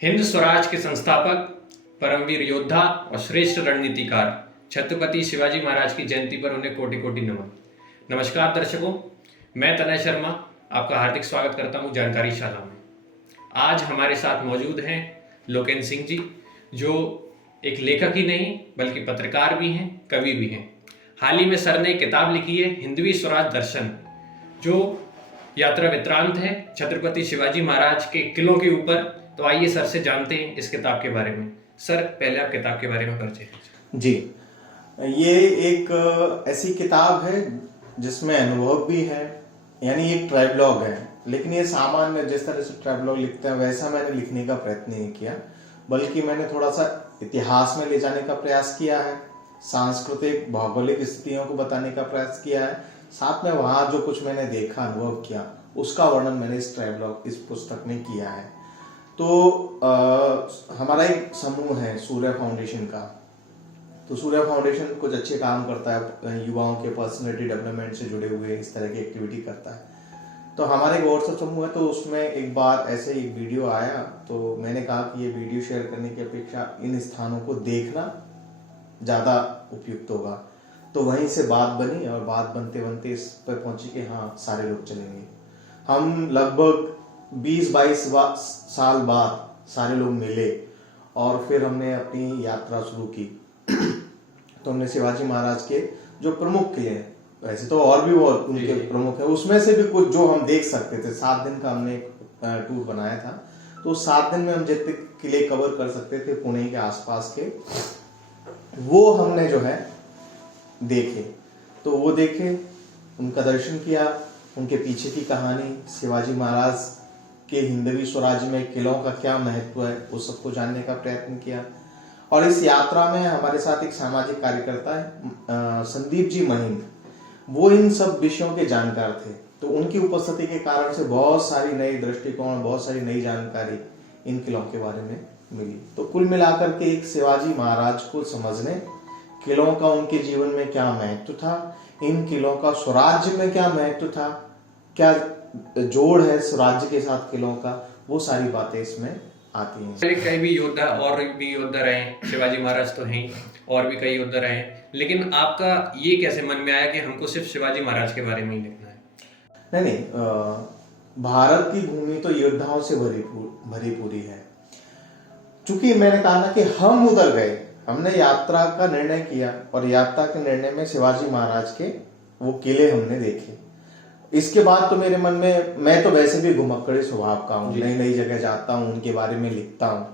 हिंद स्वराज के संस्थापक, परमवीर योद्धा और श्रेष्ठ रणनीतिकार छत्रपति शिवाजी महाराज की जयंती पर उन्हें कोटि कोटि नमन। नमस्कार दर्शकों, मैं तनय शर्मा आपका हार्दिक स्वागत करता हूं जानकारी शाला में। आज हमारे साथ मौजूद हैं लोकेन सिंह जी, जो एक लेखक ही नहीं बल्कि पत्रकार भी हैं, कवि भी हैं। हाल ही में सर ने एक किताब लिखी है हिंदवी स्वराज दर्शन, जो यात्रा वृत्तांत है छत्रपति शिवाजी महाराज के किलों के ऊपर। तो आइए सर से जानते हैं इस किताब के बारे में। सर, पहले आप किताब के बारे में परिचय दीजिए। जी, ये एक ऐसी किताब है जिसमें अनुभव भी है, यानी एक ट्रैवलॉग है। लेकिन ये सामान्य जिस तरह से ट्रैवलॉग लिखते हैं वैसा मैंने लिखने का प्रयत्न नहीं किया, बल्कि मैंने थोड़ा सा इतिहास में ले जाने का प्रयास किया है, सांस्कृतिक भौगोलिक स्थितियों को बताने का प्रयास किया है, साथ में वहां जो कुछ मैंने देखा अनुभव किया उसका वर्णन मैंने इस ट्रैवलॉग इस पुस्तक में किया है। तो हमारा एक समूह है सूर्य फाउंडेशन का। तो सूर्य फाउंडेशन कुछ अच्छे काम करता है, युवाओं के पर्सनैलिटी डेवलपमेंट से जुड़े हुए इस तरह की एक्टिविटी करता है। तो हमारे एक व्हाट्सएप समूह है, तो उसमें एक बार ऐसे ही वीडियो आया, तो मैंने कहा कि ये वीडियो शेयर करने की अपेक्षा इन स्थानों को देखना ज़्यादा उपयुक्त होगा। तो वहीं से बात बनी और बात बनते बनते इस पर पहुंची कि हाँ, सारे लोग चलेंगे। हम लगभग 20-22 साल बाद सारे लोग मिले और फिर हमने अपनी यात्रा शुरू की। तो हमने शिवाजी महाराज के जो प्रमुख किले हैं, वैसे तो और भी बहुत उनके प्रमुख है, उसमें से भी कुछ जो हम देख सकते थे। 7 दिन का हमने टूर बनाया था, तो 7 दिन में हम जितने किले कवर कर सकते थे पुणे के आसपास के, वो हमने जो है देखे। तो वो देखे, उनका दर्शन किया, उनके पीछे की कहानी, शिवाजी महाराज के हिंदवी स्वराज में किलों का क्या महत्व है, वो सबको जानने का प्रयत्न किया। और इस यात्रा में हमारे साथ एक सामाजिक कार्यकर्ता है, संदीप जी महिंद, वो इन सब विषयों के जानकार थे। तो उनकी उपस्थिति के कारण से बहुत सारी नई दृष्टिकोण, बहुत सारी नई जानकारी इन किलों के बारे में मिली। तो कुल मिलाकर के एक शिवाजी महाराज को समझने, किलों का उनके जीवन में क्या महत्व था, इन किलों का स्वराज्य में क्या महत्व था, क्या जोड़ है स्वराज्य के साथ किलों का, वो सारी बातें इसमें आती हैं। पहले कई भी योद्धा और भी योद्धा रहे, शिवाजी महाराज तो हैं, और भी कई योद्धा रहे, लेकिन आपका ये कैसे मन में आया कि हमको सिर्फ शिवाजी महाराज के बारे में ही लिखना है? नहीं, भारत की भूमि तो योद्धाओं से भरी पूरी है। चूंकि मैंने कहा ना कि हम उधर गए, हमने यात्रा का निर्णय किया और यात्रा के निर्णय में शिवाजी महाराज के वो किले हमने देखे। इसके बाद तो मेरे मन में, मैं तो वैसे भी घुमक्कड़े स्वभाव का हूँ, नई नई जगह जाता हूँ, उनके बारे में लिखता हूँ।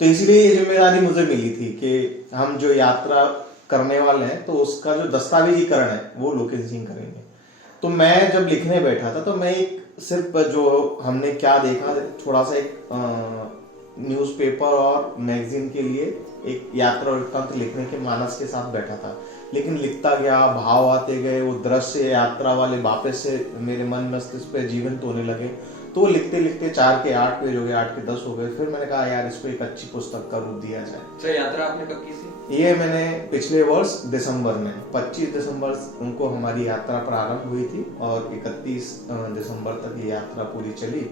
तो इसलिए ये जिम्मेदारी मुझे मिली थी कि हम जो यात्रा करने वाले हैं तो उसका जो दस्तावेजीकरण है वो लोकेन सिंह करेंगे। तो मैं जब लिखने बैठा था तो मैं एक सिर्फ जो हमने क्या देखा, थोड़ा सा एक न्यूज़पेपर और मैगजीन के लिए एक यात्रा वृत्तांत लिखने के मानस के साथ बैठा था। लेकिन लिखता गया, भाव आते गए, वो दृश्य यात्रा वाले वापस से मेरे मन मस्तिष्क पे जीवंत होने लगे। तो लिखते लिखते 4 के 8 पेज हो गए, 8 के 10 हो गए। फिर मैंने कहा यार, इसको एक अच्छी पुस्तक का रूप दिया जाए। सर, यात्रा आपने कब की थी? ये मैंने पिछले वर्ष दिसंबर में, 25 दिसंबर उनको हमारी यात्रा प्रारंभ हुई थी और 31 दिसंबर तक ये यात्रा पूरी चली।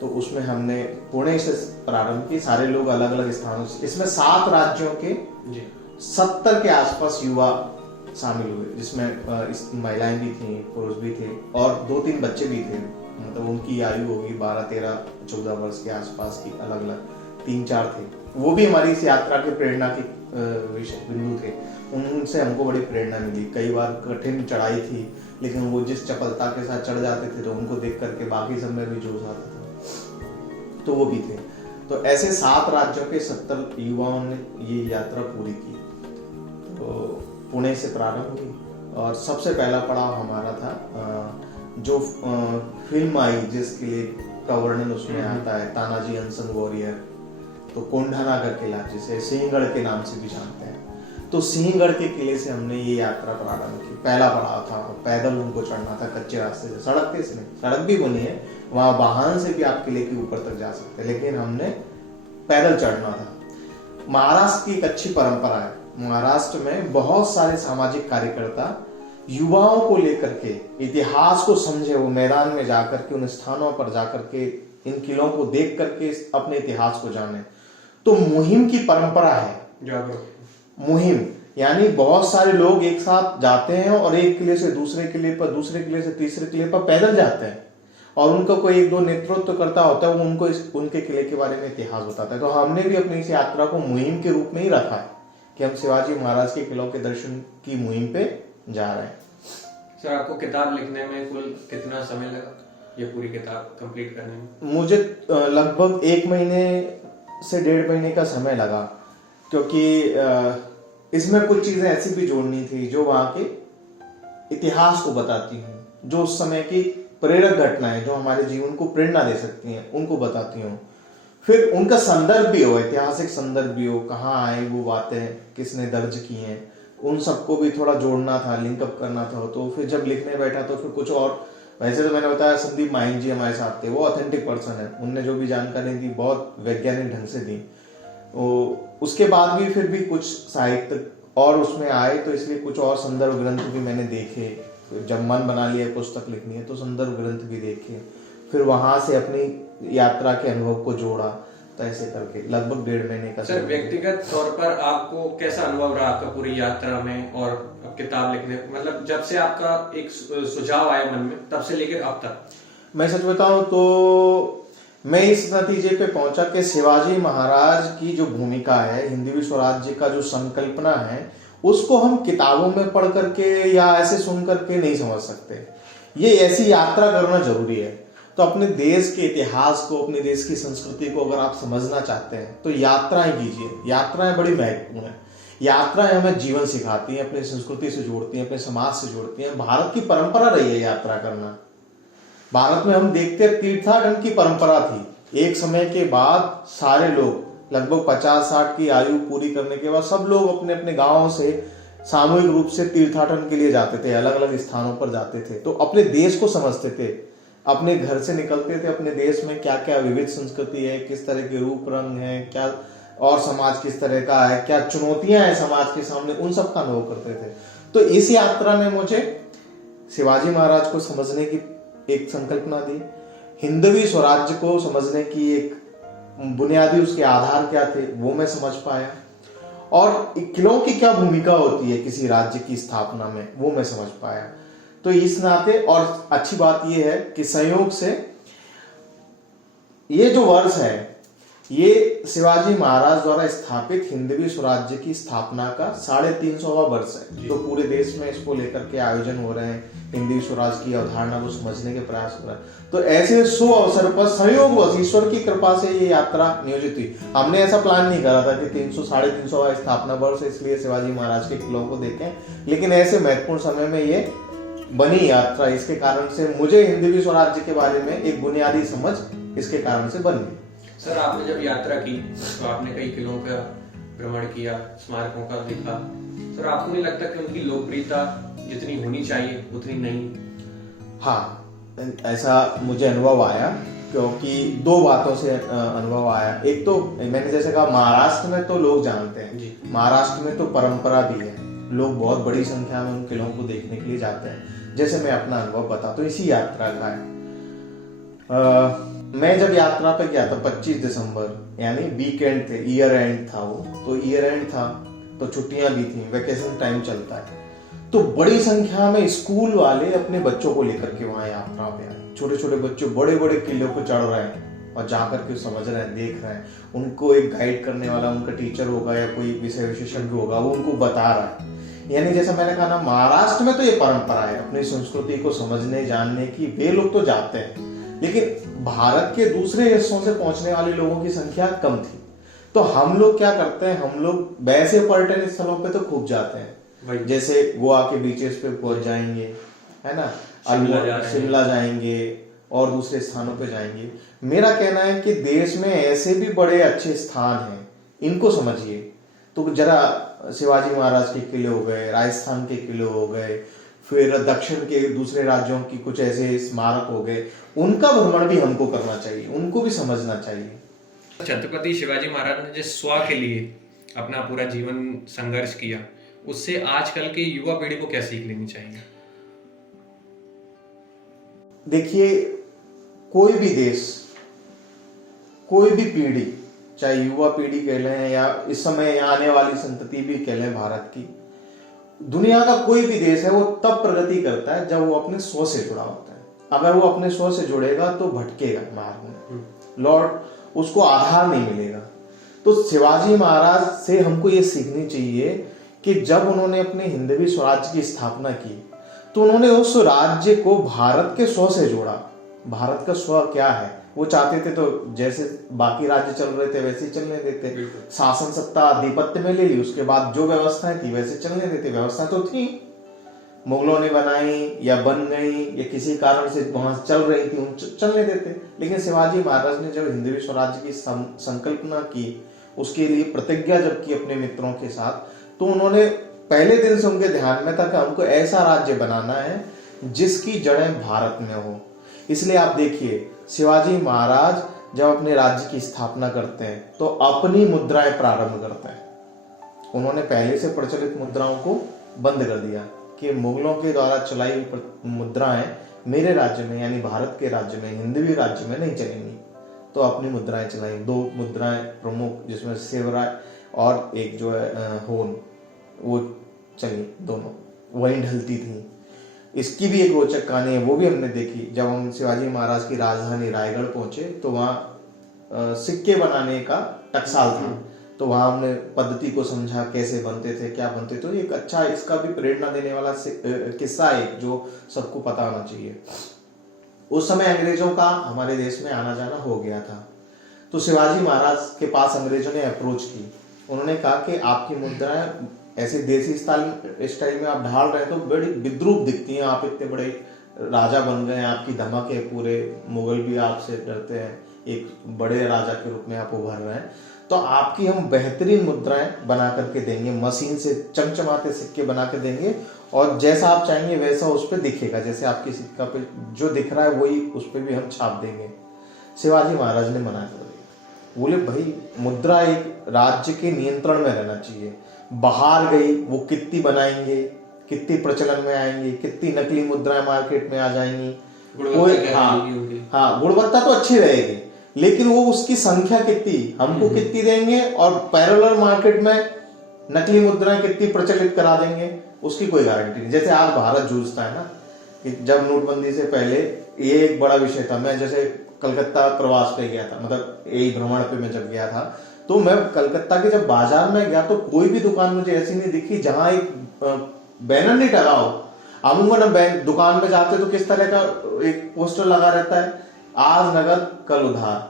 तो उसमें हमने पुणे से प्रारंभ की, सारे लोग अलग अलग स्थानों से। इसमें 7 राज्यों के 70 के आसपास युवा शामिल हुए, जिसमें महिलाएं भी थी, पुरुष भी थे और 2-3 बच्चे भी थे। मतलब उनकी आयु होगी 12, 13, 14 वर्ष के आसपास की, अलग अलग 3-4 थे। वो भी हमारी इस यात्रा के प्रेरणा के बिंदु थे। उनसे हमको बड़ी प्रेरणा मिली। कई बार कठिन चढ़ाई थी, लेकिन वो जिस चपलता के साथ चढ़ जाते थे तो उनको देख करके बाकी सब में भी जोश आता था। तो वो भी थे। तो ऐसे 7 राज्यों के 70 युवाओं ने ये यात्रा पूरी की। तो पुणे से प्रारंभ हुई और सबसे पहला पड़ाव हमारा था जो फिल्म आई जिसके का वर्णन उसमें आता है, तानाजी अनसंग वॉरियर। तो कोंढाना का किला, जिसे सिंहगढ़ के नाम से भी जानते हैं, तो सिंहगढ़ के किले से हमने ये यात्रा प्रारंभ की। पहला पड़ाव था, पैदल उनको चढ़ना था कच्चे रास्ते से, सड़क से नहीं, सड़क भी बनी है, वहां वाहन से भी आप किले के ऊपर तक जा सकते हैं, लेकिन हमने पैदल चढ़ना था। महाराष्ट्र की एक अच्छी परंपरा है, महाराष्ट्र में बहुत सारे सामाजिक कार्यकर्ता युवाओं को लेकर के इतिहास को समझे, वो मैदान में जाकर के, उन स्थानों पर जाकर के इन किलों को देख करके अपने इतिहास को जाने। तो मुहिम की परंपरा है, मुहिम यानी बहुत सारे लोग एक साथ जाते हैं और एक किले से दूसरे किले पर, दूसरे किले से तीसरे किले पर पैदल जाते हैं और उनका कोई एक दो नेतृत्व करता होता है, वो उनको उनके किले के बारे में इतिहास बताता है। तो हमने भी अपनी इस यात्रा को मुहिम के रूप में ही रखा है कि हम शिवाजी महाराज के किलों के दर्शन की मुहिम पे जा रहे हैं। सर, आपको किताब लिखने में कुल कितना समय लगा, ये पूरी किताब कंप्लीट करने में? मुझे लगभग 1 महीने से 1.5 महीने का समय लगा, क्योंकि इसमें कुछ चीजें ऐसी भी जोड़नी थी जो वहां के इतिहास को बताती हूँ, जो उस समय की प्रेरक घटनाएं जो हमारे जीवन को प्रेरणा दे सकती हैं उनको बताती हूँ। फिर उनका संदर्भ भी हो, ऐतिहासिक संदर्भ भी हो, कहाँ आए वो बातें, किसने दर्ज की हैं, उन सबको भी थोड़ा जोड़ना था, लिंकअप करना था। तो फिर जब लिखने बैठा तो फिर कुछ और, वैसे तो मैंने बताया संदीप माइन जी हमारे साथ थे, वो ऑथेंटिक पर्सन है, उनने जो भी जानकारी दी बहुत वैज्ञानिक ढंग से दी। उसके बाद भी फिर भी कुछ साहित्य और उसमें आए, तो इसलिए कुछ और संदर्भ ग्रंथ भी मैंने देखे। जब मन बना लिया पुस्तक लिखनी है तो संदर्भ ग्रंथ भी देखे, फिर वहां से अपनी यात्रा के अनुभव को जोड़ा। तो ऐसे करके लगभग 1.5 महीने का। सर, व्यक्तिगत तौर पर आपको कैसा अनुभव रहा आपका पूरी यात्रा में और किताब लिखने, मतलब जब से आपका एक सुझाव आया मन में तब से लेकर अब तक? मैं सच बताऊं तो मैं इस नतीजे पे पहुंचा कि शिवाजी महाराज की जो भूमिका है, हिंदवी स्वराज्य का जो संकल्पना है, उसको हम किताबों में पढ़ करके या ऐसे सुन करके नहीं समझ सकते। ये ऐसी यात्रा करना जरूरी है। तो अपने देश के इतिहास को, अपने देश की संस्कृति को अगर आप समझना चाहते हैं तो यात्राएं कीजिए। यात्राएं बड़ी महत्वपूर्ण है। यात्राएं हमें जीवन सिखाती हैं, अपनी संस्कृति से जोड़ती हैं, अपने समाज से जोड़ती हैं। भारत की परंपरा रही है यात्रा करना। भारत में हम देखते हैं तीर्थाटन की परंपरा थी। एक समय के बाद सारे लोग लगभग 50-60 की आयु पूरी करने के बाद सब लोग अपने अपने गांवों से सामूहिक रूप से तीर्थाटन के लिए जाते थे, अलग अलग स्थानों पर जाते थे। तो अपने देश को समझते थे, अपने घर से निकलते थे, अपने देश में क्या क्या विविध संस्कृति है, किस तरह के रूप रंग है, क्या और समाज किस तरह का है, क्या चुनौतियां हैं समाज के सामने, उन सब का अनुभव करते थे। तो इस यात्रा ने मुझे शिवाजी महाराज को समझने की एक संकल्पना दी, हिंदवी स्वराज्य को समझने की एक बुनियादी उसके आधार क्या थे वो मैं समझ पाया, और किलों की क्या भूमिका होती है किसी राज्य की स्थापना में वो मैं समझ पाया। तो इस नाते, और अच्छी बात यह है कि संयोग से ये जो वर्ष है ये शिवाजी महाराज द्वारा स्थापित हिंदवी स्वराज्य की स्थापना का 350वां वर्ष है। तो पूरे देश में इसको लेकर के आयोजन हो रहे हैं, हिंदवी स्वराज की अवधारणा को समझने के प्रयास हो रहे हैं। तो ऐसे शुभ अवसर पर संयोगवश ईश्वर की कृपा से ये यात्रा नियोजित हुई। हमने ऐसा प्लान नहीं करा था कि 300-350वां स्थापना वर्ष इसलिए शिवाजी महाराज के किलों को देखें, लेकिन ऐसे महत्वपूर्ण समय में ये बनी यात्रा। इसके कारण से मुझे हिंदवी स्वराज्य के बारे में एक बुनियादी समझ इसके कारण से बनी। सर, आपने जब यात्रा की तो आपने कई किलों का भ्रमण किया, स्मारकों का देखा। सर, आपको नहीं लगता कि उनकी लोकप्रियता जितनी होनी चाहिए उतनी नहीं? हाँ, ऐसा मुझे अनुभव आया, क्योंकि 2 बातों से अनुभव आया। एक तो मैंने जैसे कहा, महाराष्ट्र में तो लोग जानते हैं जी, महाराष्ट्र में तो परंपरा भी है, लोग बहुत बड़ी संख्या में उन किलों को देखने के लिए जाते हैं। जैसे मैं अपना अनुभव बताता हूँ, इसी यात्रा का है। मैं जब यात्रा पे गया था 25 दिसंबर, यानी वीकेंड थे, ईयर एंड था वो, तो ईयर एंड था तो छुट्टियां भी थी, वेकेशन टाइम चलता है। तो बड़ी संख्या में स्कूल वाले अपने बच्चों को लेकर के वहां यात्रा पे आए। छोटे छोटे बच्चे बड़े बड़े किलों को चढ़ रहे हैं और जाकर के समझ रहे हैं, देख रहे हैं। उनको एक गाइड करने वाला उनका टीचर होगा या कोई विषय विशेषज्ञ होगा, वो उनको बता रहा है। यानी जैसा मैंने कहा ना, महाराष्ट्र में तो ये परंपरा है अपनी संस्कृति को समझने जानने की, वे लोग तो जाते हैं, लेकिन भारत के दूसरे हिस्सों से पहुंचने वाले लोगों की संख्या कम थी। तो हम लोग क्या करते हैं, हम लोग वैसे पर्यटन स्थलों पे तो खूब जाते हैं, जैसे गोवा के बीचेस पे पहुंच जाएंगे, है ना, शिमला जाएंगे और दूसरे स्थानों पे जाएंगे। मेरा कहना है कि देश में ऐसे भी बड़े अच्छे स्थान हैं, इनको समझिए। तो जरा शिवाजी महाराज के किले हो गए, राजस्थान के किले हो गए, फिर दक्षिण के दूसरे राज्यों की कुछ ऐसे स्मारक हो गए, उनका भ्रमण भी हमको करना चाहिए, उनको भी समझना चाहिए। छत्रपति शिवाजी महाराज ने जिस स्व के लिए अपना पूरा जीवन संघर्ष किया, उससे आजकल के युवा पीढ़ी को क्या सीख लेनी चाहिए? देखिए, कोई भी देश कोई भी पीढ़ी, चाहे युवा पीढ़ी कह लें या इस समय आने वाली संतति भी कह लें भारत की, दुनिया का कोई भी देश है वो तब प्रगति करता है जब वो अपने स्व से जुड़ा होता है। अगर वो अपने स्व से जुड़ेगा तो भटकेगा मार्ग में, लॉर्ड उसको आधार नहीं मिलेगा। तो शिवाजी महाराज से हमको ये सीखनी चाहिए कि जब उन्होंने अपने हिंदवी स्वराज्य की स्थापना की तो उन्होंने उस राज्य को भारत के स्व से जोड़ा। भारत का स्व क्या है वो चाहते थे तो जैसे बाकी राज्य चल रहे थे वैसे ही चलने देते, शासन सत्ता आधिपत्य में ले ली, उसके बाद जो व्यवस्थाएं थी वैसे चलने देते। व्यवस्था तो थी, मुगलों ने बनाई या बन गई या किसी कारण से वहां चल रही थी, उन चलने देते। लेकिन शिवाजी महाराज ने जब हिंदवी स्वराज्य की संकल्पना की, उसके लिए प्रतिज्ञा जब की अपने मित्रों के साथ, तो उन्होंने पहले दिन से उनके ध्यान में था कि हमको ऐसा राज्य बनाना है जिसकी जड़ें भारत में हो। इसलिए आप देखिए शिवाजी महाराज जब अपने राज्य की स्थापना करते हैं तो अपनी मुद्राएं प्रारंभ करते हैं। उन्होंने पहले से प्रचलित मुद्राओं को बंद कर दिया कि मुगलों के द्वारा चलाई हुई मुद्राएं मेरे राज्य में यानी भारत के राज्य में, हिंदवी राज्य में नहीं चलेंगी। तो अपनी मुद्राएं चलाई, 2 मुद्राएं प्रमुख जिसमें सेवराय और एक जो है होन, वो चली, दोनों वहीं ढलती थी। इसकी भी एक रोचक कहानी है, वो भी हमने देखी। जब हम शिवाजी महाराज की राजधानी रायगढ़ पहुंचे तो वहाँ सिक्के बनाने का टकसाल था, तो वहां हमने पद्धति को समझा, कैसे बनते थे, क्या बनते थे। तो एक अच्छा, इसका भी प्रेरणा देने वाला किस्सा है जो सबको पता होना चाहिए। उस समय अंग्रेजों का हमारे देश में आना जाना हो गया था, तो शिवाजी महाराज के पास अंग्रेजों ने अप्रोच की। उन्होंने कहा कि आपकी मुद्राएं ऐसे देसी स्टाइल में आप ढाल रहे हैं तो बड़ी विद्रूप दिखती हैं, आप इतने बड़े राजा बन गए हैं, आपकी धमक है, पूरे मुगल भी आपसे डरते हैं, एक बड़े राजा के रूप में आप उभर रहे हैं, तो आपकी हम बेहतरीन मुद्राएं बना करके देंगे, मशीन से चमचमाते सिक्के बना के देंगे और जैसा आप चाहेंगे वैसा उस पर दिखेगा, जैसे आपकी सिक्का पे जो दिख रहा है वही उस पर भी हम छाप देंगे। शिवाजी महाराज ने मना कर दिया, बोले भाई मुद्रा एक राज्य के नियंत्रण में रहना चाहिए। बाहर गई वो कितनी बनाएंगे, कितनी प्रचलन में आएंगी, कितनी नकली मुद्राएं मार्केट में आ जाएंगी, कोई हाँ गुणवत्ता तो अच्छी रहेगी, लेकिन वो उसकी संख्या कितनी, हमको कितनी देंगे और पैरेलल मार्केट में नकली मुद्राएं कितनी प्रचलित करा देंगे, उसकी कोई गारंटी नहीं। जैसे आज भारत जूझता है ना, कि जब नोटबंदी से पहले ये एक बड़ा विषय था। मैं जैसे कलकत्ता प्रवास पे गया था, मतलब यही भ्रमण पे मैं जब गया था, तो मैं कलकत्ता के जब बाजार में गया तो कोई भी दुकान मुझे ऐसी नहीं दिखी जहां एक बैनर नहीं टंगा हो। अमूमन दुकान में जाते तो किस तरह का एक पोस्टर लगा रहता है, आज नगद कल उधार,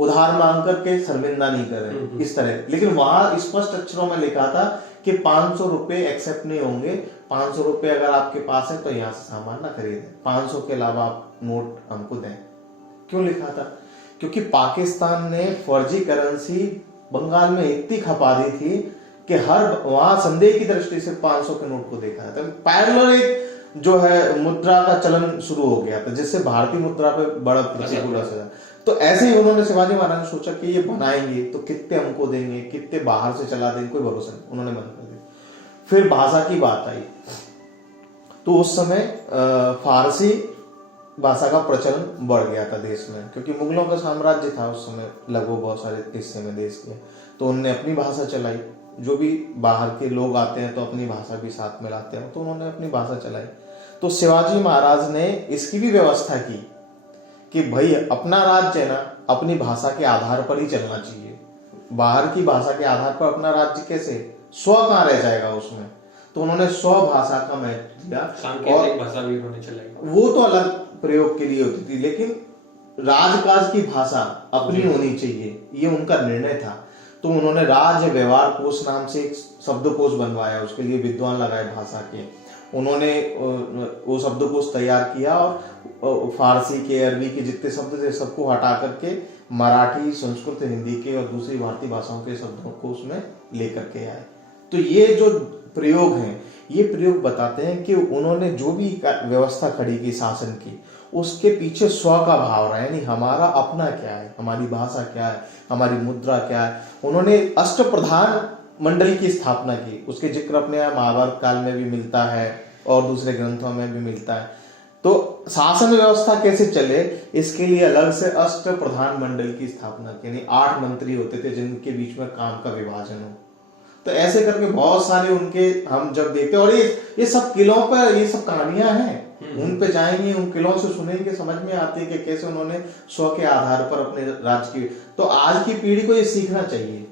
उधार मांग करके शर्मिंदा नहीं करें, इस तरह। लेकिन वहां स्पष्ट अक्षरों में लिखा था कि 500 रुपए एक्सेप्ट नहीं होंगे, 500 रुपए अगर आपके पास है तो यहाँ से सामान ना खरीदें, 500 के अलावा आप नोट हमको दें। क्यों लिखा था? क्योंकि पाकिस्तान ने फर्जी करेंसी बंगाल में इतनी खपा दी थी कि हर वहां संदेह की दृष्टि से 500 के नोट को देखा था। पैरेलल एक जो है मुद्रा का चलन शुरू हो गया था, जिससे भारतीय मुद्रा पे बड़ा प्रतिकूल असर है। तो ऐसे ही उन्होंने शिवाजी महाराज ने सोचा कि ये बनाएंगे तो कितने हमको देंगे, कितने बाहर से चला देंगे, कोई भरोसा नहीं, उन्होंने बंद कर दिया। फिर भाषा की बात आई तो उस समय फारसी भाषा का प्रचलन बढ़ गया था देश में, क्योंकि मुगलों का साम्राज्य था उस समय लगभग बहुत सारे हिस्से में देश के, तो उन्होंने अपनी भाषा चलाई। जो भी बाहर के लोग आते हैं तो अपनी भाषा भी साथ में लाते हैं, तो उन्होंने अपनी भाषा चलाई। तो शिवाजी महाराज ने इसकी भी व्यवस्था की कि भाई अपना राज्य है ना, अपनी भाषा के आधार पर ही चलना चाहिए। बाहर की भाषा के आधार पर अपना राज्य कैसे, स्व कहाँ रह जाएगा उसमें। तो उन्होंने स्व भाषा का महत्व दिया। सांकेतिक भाषा भी उन्होंने चलाई, वो तो अलग प्रयोग के लिए होती थी, लेकिन राजकाज की भाषा अपनी होनी चाहिए, ये उनका निर्णय था। तो उन्होंने राज व्यवहार कोश नाम से एक शब्दकोश बनवाया, उसके लिए विद्वान लगाए भाषा के। उन्होंने वो शब्दकोश तैयार किया और फारसी के, अरबी के जितने शब्द थे सबको हटा करके मराठी, संस्कृत, हिंदी के और दूसरी भारतीय भाषाओं के शब्दों को उसमें लेकर के आए। तो ये जो प्रयोग हैं, ये प्रयोग बताते हैं कि उन्होंने जो भी व्यवस्था खड़ी की शासन की, उसके पीछे स्व का भाव रहा है, यानी हमारा अपना क्या है, हमारी भाषा क्या है, हमारी मुद्रा क्या है। उन्होंने अष्टप्रधान मंडल की स्थापना की, उसके जिक्र अपने महाभारत काल में भी मिलता है और दूसरे ग्रंथों में भी मिलता है। तो शासन व्यवस्था कैसे चले, इसके लिए अलग से अष्ट प्रधान मंडल की स्थापना की, यानी 8 मंत्री होते थे जिनके बीच में काम का विभाजन हो। तो ऐसे करके बहुत सारे उनके हम जब देखते हैं, और ये सब किलों पर ये सब कहानियां हैं, उन पे जाएंगे, उन किलों से सुनेंगे, समझ में आती है कि कैसे उन्होंने स्व के आधार पर अपने राज्य की। तो आज की पीढ़ी को ये सीखना चाहिए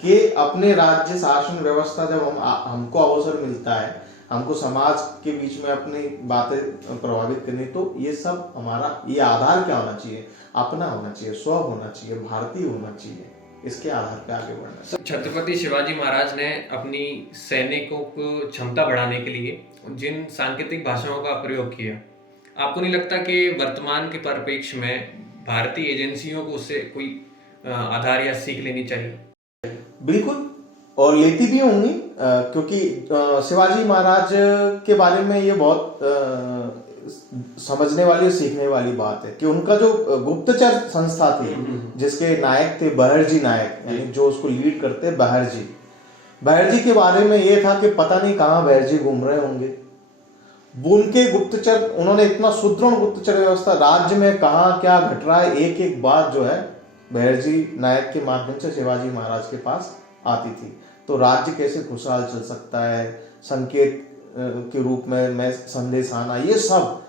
कि अपने राज्य शासन व्यवस्था जब हमको अवसर मिलता है, हमको समाज के बीच में अपनी बातें प्रभावित करनी, तो ये सब हमारा ये आधार क्या होना चाहिए, अपना होना चाहिए, स्व होना चाहिए, भारतीय होना चाहिए, इसके आधार पे आगे बढ़ना चाहिए। छत्रपति शिवाजी महाराज ने अपनी सैनिकों को क्षमता बढ़ाने के लिए जिन सांकेतिक भाषाओं का प्रयोग किया, आपको नहीं लगता कि वर्तमान के परिप्रेक्ष्य में भारतीय एजेंसियों को उससे कोई आधार या सीख लेनी चाहिए? बिल्कुल, और लेती भी होंगी, क्योंकि शिवाजी महाराज के बारे में ये बहुत समझने वाली और सीखने वाली बात है कि उनका जो गुप्तचर संस्था थी, जिसके नायक थे बहरजी नायक, यानी जो उसको लीड करते बहरजी के बारे में ये था कि पता नहीं कहाँ बहरजी घूम रहे होंगे। उनके गुप्तचर, उन्होंने इतना सुदृढ़ गुप्तचर व्यवस्था, राज्य में कहाँ क्या घट रहा है एक एक बात जो है बहरजी नायक के माध्यम से शिवाजी महाराज के पास आती थी। तो राज्य कैसे खुशहाल चल सकता है, संकेत के रूप में संदेश आना, ये सब